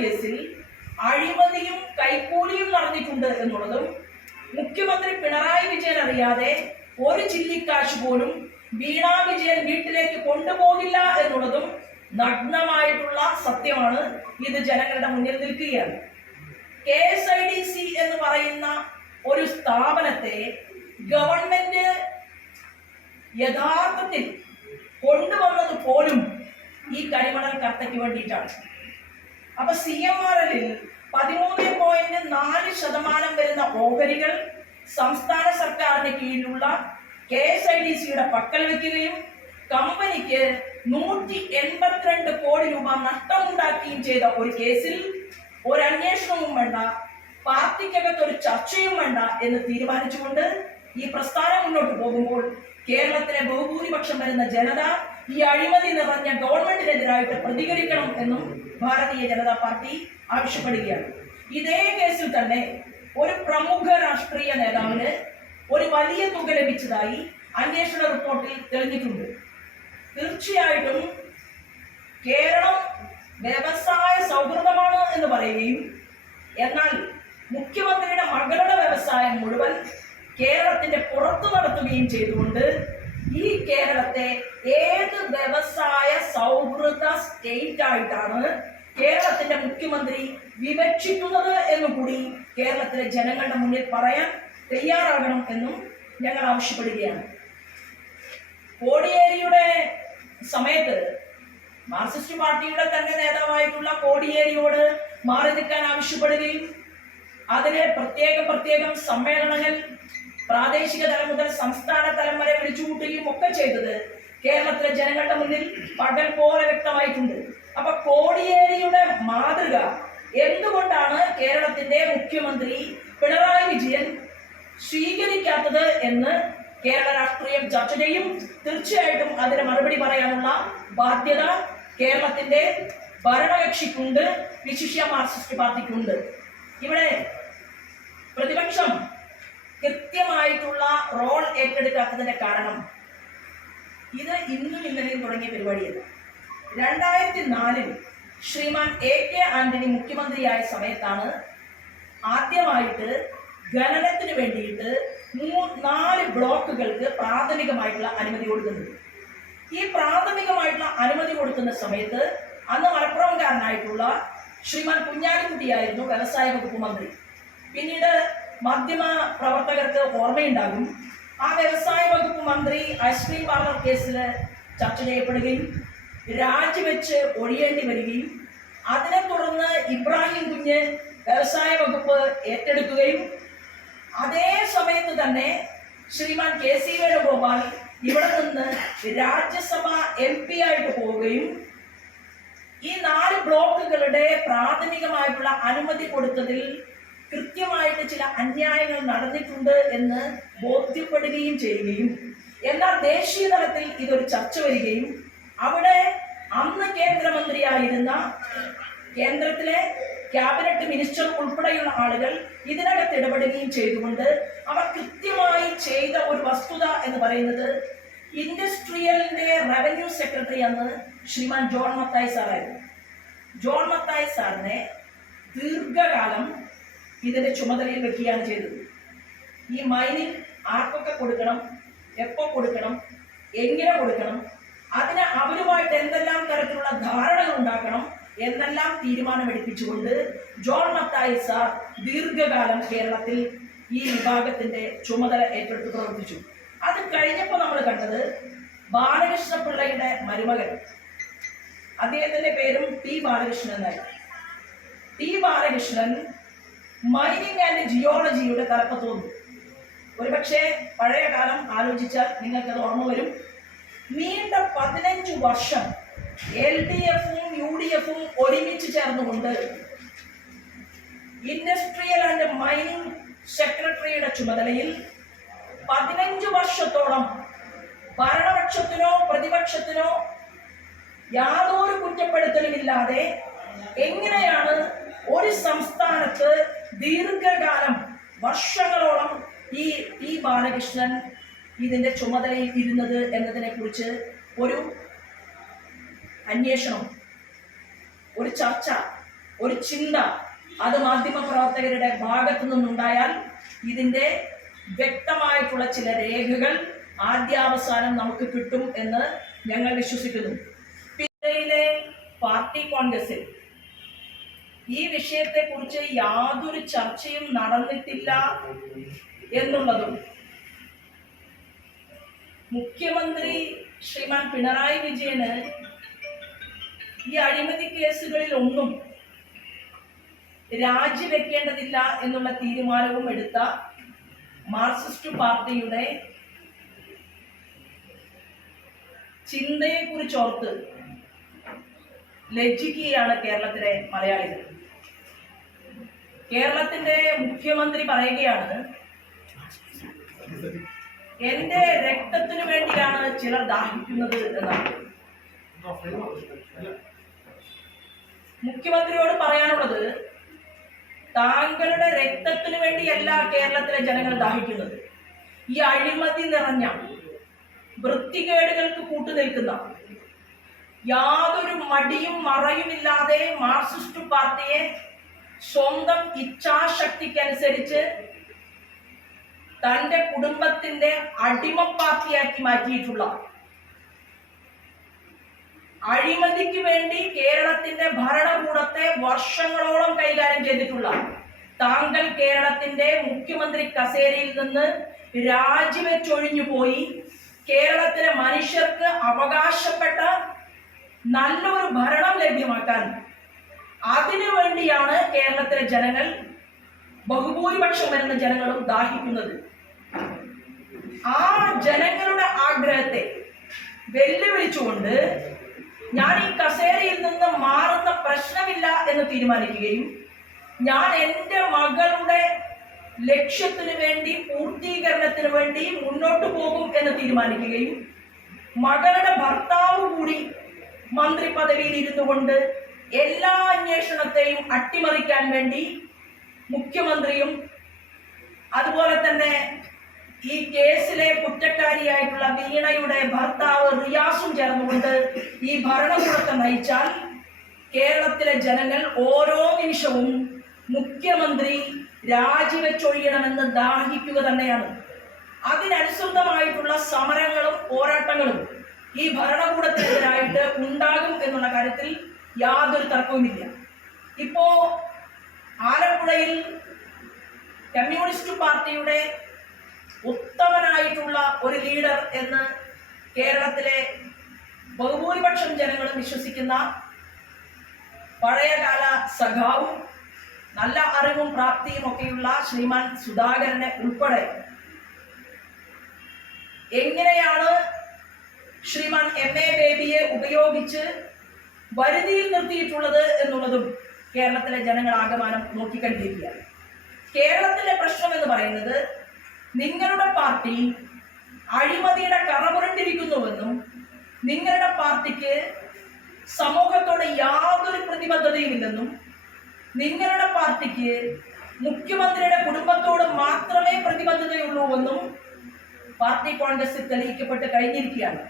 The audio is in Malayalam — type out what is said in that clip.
കേസിൽ അഴിമതിയും കൈക്കൂലിയും നടന്നിട്ടുണ്ട് എന്നുള്ളതും മുഖ്യമന്ത്രി പിണറായി വിജയൻ അറിയാതെ ഒരു ചില്ലിക്കാശ് പോലും വീണാ വിജയൻ വീട്ടിലേക്ക് കൊണ്ടുപോകില്ല എന്നുള്ളതും നഗ്നമായിട്ടുള്ള സത്യമാണ്. ഇത് ജനങ്ങളുടെ മുന്നിൽ നിൽക്കുകയാണ്. K S I D C എന്ന് പറയുന്ന ഒരു സ്ഥാപനത്തെ ഗവൺമെന്റ് യഥാർത്ഥത്തിൽ കൊണ്ടുവന്നത് പോലും ഈ കരിമണൽ കർത്തയ്ക്ക് വേണ്ടിയിട്ടാണ്. അപ്പൊ സി എം ആർ എല്ലിൽ പതിമൂന്ന് പോയിന്റ് നാല് ശതമാനം വരുന്ന ഓഹരികൾ സംസ്ഥാന സർക്കാരിന് കീഴിലുള്ള കെ എസ് ഐ ഡി സിയുടെ പക്കൽ വെക്കുകയും കമ്പനിക്ക് നൂറ്റി എൺപത്തിരണ്ട് കോടി രൂപ നഷ്ടമുണ്ടാക്കുകയും ചെയ്ത ഒരു കേസിൽ ഒരു അന്വേഷണവും വേണ്ട പാർട്ടിക്കകത്ത് ഒരു ചർച്ചയും വേണ്ട എന്ന് തീരുമാനിച്ചുകൊണ്ട് ഈ പ്രസ്ഥാനം മുന്നോട്ട് പോകുമ്പോൾ കേരളത്തിലെ ബഹുഭൂരിപക്ഷം വരുന്ന ജനത ഈ അഴിമതി നിറഞ്ഞ ഗവൺമെന്റിനെതിരായിട്ട് പ്രതികരിക്കണം എന്നും ഭാരതീയ ജനതാ പാർട്ടി ആവശ്യപ്പെടുകയാണ്. ഇതേ കേസിൽ തന്നെ ഒരു പ്രമുഖ രാഷ്ട്രീയ നേതാവിന് ഒരു വലിയ തുക ലഭിച്ചതായി അന്വേഷണ റിപ്പോർട്ടിൽ തെളിഞ്ഞിട്ടുണ്ട്. തീർച്ചയായിട്ടും കേരളം വ്യവസായ സൗഹൃദമാണ് എന്ന് പറയുകയും എന്നാൽ മുഖ്യമന്ത്രിയുടെ മകളുടെ വ്യവസായം മുഴുവൻ കേരളത്തിന്റെ പുറത്തു നടത്തുകയും ചെയ്തുകൊണ്ട് ഈ കേരളത്തെ ഏത് വ്യവസായ സൗഹൃദ സ്റ്റേറ്റ് ആയിട്ടാണ് കേരളത്തിന്റെ മുഖ്യമന്ത്രി വിവക്ഷിക്കുന്നത് എന്ന് കൂടി കേരളത്തിലെ ജനങ്ങളുടെ മുന്നിൽ പറയാൻ തയ്യാറാകണം എന്നും ഞങ്ങൾ ആവശ്യപ്പെടുകയാണ്. കോടിയേരിയുടെ സമയത്ത് മാർക്സിസ്റ്റ് പാർട്ടിയുടെ തന്നെ നേതാവായിട്ടുള്ള കോടിയേരിയോട് മാറി നിൽക്കാൻ ആവശ്യപ്പെടുകയും അതിന് പ്രത്യേകം പ്രത്യേകം സമ്മേളനങ്ങൾ പ്രാദേശിക തലം മുതൽ സംസ്ഥാന തലം വരെ വിളിച്ചു കൂട്ടുകയും ഒക്കെ ചെയ്തത് കേരളത്തിലെ ജനങ്ങളുടെ മുന്നിൽ പകൽ പോലെ വ്യക്തമായിട്ടുണ്ട്. അപ്പൊ കോടിയേരിയുടെ മാതൃക എന്തുകൊണ്ടാണ് കേരളത്തിന്റെ മുഖ്യമന്ത്രി പിണറായി വിജയൻ സ്വീകരിക്കാത്തത് എന്ന് കേരള രാഷ്ട്രീയം ചർച്ച ചെയ്യും. തീർച്ചയായിട്ടും അതിന് മറുപടി പറയാനുള്ള ബാധ്യത കേരളത്തിന്റെ ഭരണകക്ഷിക്കുണ്ട്. വിശിഷ്യ മാർക്സിസ്റ്റ് പാർട്ടിക്കുണ്ട്. ഇവിടെ പ്രതിപക്ഷം കൃത്യമായിട്ടുള്ള റോൾ ഏറ്റെടുക്കാത്തതിന്റെ കാരണം ഇത് ഇന്നും ഇന്നലെയും തുടങ്ങിയ പരിപാടിയല്ല. രണ്ടായിരത്തി നാലിൽ ശ്രീമാൻ എ കെ ആന്റണി മുഖ്യമന്ത്രിയായ സമയത്താണ് ആദ്യമായിട്ട് ഖനനത്തിന് വേണ്ടിയിട്ട് മൂ നാല് ബ്ലോക്കുകൾക്ക് പ്രാഥമികമായിട്ടുള്ള അനുമതി കൊടുക്കുന്നത്. ഈ പ്രാഥമികമായിട്ടുള്ള അനുമതി കൊടുക്കുന്ന സമയത്ത് അന്ന് മലപ്പുറംകാരനായിട്ടുള്ള ശ്രീമാൻ കുഞ്ഞാലിക്കുട്ടിയായിരുന്നു വ്യവസായ വകുപ്പ് മന്ത്രി. പിന്നീട് മാധ്യമ പ്രവർത്തകർക്ക് ഓർമ്മയുണ്ടാകും. ആ വ്യവസായ വകുപ്പ് മന്ത്രി ഐസ്ക്രീം പാർലർ കേസിൽ ചർച്ച ചെയ്യപ്പെടുകയും രാജിവെച്ച് ഒഴിയേണ്ടി വരികയും അതിനെ തുടർന്ന് ഇബ്രാഹിം കുഞ്ഞ് വ്യവസായ വകുപ്പ് ഏറ്റെടുക്കുകയും അതേ സമയത്ത് തന്നെ ശ്രീമാൻ കെ സി വേണുഗോപാൽ ഇവിടെ നിന്ന് രാജ്യസഭ എം പി ആയിട്ട് പോവുകയും ഈ നാല് ബ്ലോക്കുകളുടെ പ്രാഥമികമായിട്ടുള്ള അനുമതി കൊടുത്തതിൽ കൃത്യമായിട്ട് ചില അന്യായങ്ങൾ നടന്നിട്ടുണ്ട് എന്ന് ബോധ്യപ്പെടുകയും ചെയ്യുകയും എന്നാൽ ദേശീയ തലത്തിൽ ഇതൊരു ചർച്ച വരികയും അവിടെ അന്ന് കേന്ദ്രമന്ത്രിയായിരുന്ന കേന്ദ്രത്തിലെ ക്യാബിനറ്റ് മിനിസ്റ്റർ ഉൾപ്പെടെയുള്ള ആളുകൾ ഇതിനകത്ത് ഇടപെടുകയും ചെയ്തുകൊണ്ട് അവർ കൃത്യമായി ചെയ്ത ഒരു വസ്തുത എന്ന് പറയുന്നത് ഇൻഡസ്ട്രിയലിന്റെ റവന്യൂ സെക്രട്ടറി അന്ന് ശ്രീമാൻ ജോൺ മത്തായി സാറായിരുന്നു. ജോൺ മത്തായി സാറിനെ ദീർഘകാലം ഇതിന്റെ ചുമതലയിൽ വെക്കുകയാണ് ചെയ്തത്. ഈ മൈനിങ് ആർക്കൊക്കെ കൊടുക്കണം? എപ്പോൾ കൊടുക്കണം? എങ്ങനെ കൊടുക്കണം? അതിന് അവരുമായിട്ട് എന്തെല്ലാം തരത്തിലുള്ള ധാരണകൾ ഉണ്ടാക്കണം എന്നെല്ലാം തീരുമാനമെടുപ്പിച്ചുകൊണ്ട് ജോൺ മത്തായി സാർ ദീർഘകാലം കേരളത്തിൽ ഈ വിഭാഗത്തിന്റെ ചുമതല ഏറ്റെടുത്ത് പ്രവർത്തിച്ചു. അത് കഴിഞ്ഞപ്പോൾ നമ്മൾ കണ്ടത് ബാലകൃഷ്ണ പിള്ളയുടെ മരുമകൻ. അദ്ദേഹത്തിന്റെ പേരും ടി ബാലകൃഷ്ണൻ എന്നായി. ടി ബാലകൃഷ്ണൻ മൈനിങ് ആൻഡ് ജിയോളജിയുടെ തലപ്പത്ത് വന്നു. ഒരുപക്ഷെ പഴയ കാലം ആലോചിച്ചാൽ നിങ്ങൾക്കത് ഓർമ്മ വരും. നീണ്ട പതിനഞ്ച് വർഷം എൽ ഡി എഫും യു ഡി എഫും ഒരുമിച്ച് ചേർന്നുകൊണ്ട് ഇൻഡസ്ട്രിയൽ ആൻഡ് മൈനിങ് സെക്രട്ടറിയുടെ ചുമതലയിൽ പതിനഞ്ച് വർഷത്തോളം ഭരണപക്ഷത്തിനോ പ്രതിപക്ഷത്തിനോ യാതൊരു കുറ്റപ്പെടുത്തലുമില്ലാതെ എങ്ങനെയാണ് ഒരു സംസ്ഥാനത്ത് ദീർഘകാലം വർഷങ്ങളോളം ഈ ഈ ബാലകൃഷ്ണൻ ഇതിന്റെ ചുമതലയിൽ ഇരുന്നത് എന്നതിനെ കുറിച്ച് ഒരു അന്വേഷണം ഒരു ചർച്ച ഒരു ചിന്ത അത് മാധ്യമപ്രവർത്തകരുടെ ഭാഗത്തു നിന്നുണ്ടായാൽ ഇതിന്റെ വ്യക്തമായിട്ടുള്ള ചില രേഖകൾ ആദ്യാവസാനം നമുക്ക് കിട്ടും എന്ന് ഞങ്ങൾ വിശ്വസിക്കുന്നു. പിന്നയിലെ പാർട്ടി കോൺഗ്രസിൽ ഈ വിഷയത്തെ കുറിച്ച് യാതൊരു ചർച്ചയും നടന്നിട്ടില്ല എന്നുള്ളതും മുഖ്യമന്ത്രി ശ്രീമാൻ പിണറായി വിജയന് ഈ അഴിമതി കേസുകളിൽ ഒന്നും രാജിവെക്കേണ്ടതില്ല എന്നുള്ള തീരുമാനവും എടുത്ത മാർക്സിസ്റ്റ് പാർട്ടിയുടെ ചിന്തയെക്കുറിച്ചോർത്ത് ലജ്ജിക്കുകയാണ് കേരളത്തിലെ മലയാളികൾ. കേരളത്തിന്റെ മുഖ്യമന്ത്രി പറയുകയാണ് എന്റെ രക്തത്തിനു വേണ്ടിയാണ് ചിലർ ദാഹിക്കുന്നത് എന്നാണ്. മുഖ്യമന്ത്രിയോട് പറയാനുള്ളത് താങ്കളുടെ രക്തത്തിനു വേണ്ടിയല്ല കേരളത്തിലെ ജനങ്ങൾ ദാഹിക്കുന്നത്. ഈ അഴിമതി നിറഞ്ഞ വൃത്തികേടുകൾക്ക് കൂട്ടുനിൽക്കുന്ന യാതൊരു മടിയും മറയുമില്ലാതെ മാർക്സിസ്റ്റ് പാർട്ടിയെ സ്വന്തം ഇച്ഛാശക്തിക്കനുസരിച്ച് തന്റെ കുടുംബത്തിന്റെ അടിമ പാർട്ടിയാക്കി മാറ്റിയിട്ടുള്ള അഴിമതിക്ക് വേണ്ടി കേരളത്തിന്റെ ഭരണകൂടത്തെ വർഷങ്ങളോളം കൈകാര്യം ചെയ്തിട്ടുള്ള താങ്കൾ കേരളത്തിന്റെ മുഖ്യമന്ത്രി കസേരയിൽ നിന്ന് രാജിവെച്ചൊഴിഞ്ഞു പോയി കേരളത്തിലെ മനുഷ്യർക്ക് അവകാശപ്പെട്ട നല്ലൊരു ഭരണം ലഭ്യമാക്കാൻ അതിനു വേണ്ടിയാണ് കേരളത്തിലെ ജനങ്ങൾ ബഹുഭൂരിപക്ഷം വരുന്ന ജനങ്ങളും ദാഹിക്കുന്നത്. ആ ജനങ്ങളുടെ ആഗ്രഹത്തെ വെല്ലുവിളിച്ചുകൊണ്ട് ഞാൻ ഈ കസേരയിൽ നിന്ന് മാറുന്ന പ്രശ്നമില്ല എന്ന് തീരുമാനിക്കുകയും ഞാൻ എന്റെ മകളുടെ ലക്ഷ്യത്തിനു വേണ്ടി പൂർത്തീകരണത്തിന് വേണ്ടി മുന്നോട്ട് പോകും എന്ന് തീരുമാനിക്കുകയും മകളുടെ ഭർത്താവ് കൂടി മന്ത്രി പദവിയിൽ ഇരുന്നു കൊണ്ട് എല്ലാ അന്വേഷണത്തെയും അട്ടിമറിക്കാൻ വേണ്ടി മുഖ്യമന്ത്രിയും അതുപോലെ തന്നെ ഈ കേസിലെ കുറ്റക്കാരിയായിട്ടുള്ള വീണയുടെ ഭർത്താവ് റിയാസും ചേർന്നുകൊണ്ട് ഈ ഭരണകൂടത്തെ നയിച്ചാൽ കേരളത്തിലെ ജനങ്ങൾ ഓരോ നിമിഷവും മുഖ്യമന്ത്രി രാജിവെച്ചൊഴിയണമെന്ന് ദാഹിക്കുക തന്നെയാണ്. അതിനനുസൃതമായിട്ടുള്ള സമരങ്ങളും പോരാട്ടങ്ങളും ഈ ഭരണകൂടത്തിനെതിരായിട്ട് ഉണ്ടാകും എന്നുള്ള കാര്യത്തിൽ യാതൊരു തർക്കവുമില്ല. ഇപ്പോ ആലപ്പുഴയിൽ കമ്മ്യൂണിസ്റ്റ് പാർട്ടിയുടെ ഉത്തമനായിട്ടുള്ള ഒരു ലീഡർ എന്ന് കേരളത്തിലെ ബഹുഭൂരിപക്ഷം ജനങ്ങളും വിശ്വസിക്കുന്ന പഴയകാല സഖാവും നല്ല അറിവും പ്രാപ്തിയും ഒക്കെയുള്ള ശ്രീമാൻ സുധാകരനെ ഉൾപ്പെടെ എങ്ങനെയാണ് ശ്രീമാൻ എം എ ബേബിയെ ഉപയോഗിച്ച് വരുതിയിൽ നിർത്തിയിട്ടുള്ളത് എന്നുള്ളതും കേരളത്തിലെ ജനങ്ങൾ ആകമാനം നോക്കിക്കണ്ടിരിക്കുകയാണ്. കേരളത്തിലെ പ്രശ്നം എന്ന് പറയുന്നത് നിങ്ങളുടെ പാർട്ടി അഴിമതിയുടെ കറപുരണ്ടിരിക്കുന്നുവെന്നും നിങ്ങളുടെ പാർട്ടിക്ക് സമൂഹത്തോട് യാതൊരു പ്രതിബദ്ധതയും ഇല്ലെന്നും നിങ്ങളുടെ പാർട്ടിക്ക് മുഖ്യമന്ത്രിയുടെ കുടുംബത്തോട് മാത്രമേ പ്രതിബദ്ധതയുള്ളൂ എന്നും പാർട്ടി കോൺഗ്രസ് തെളിയിക്കപ്പെട്ട് കഴിഞ്ഞിരിക്കുകയാണ്.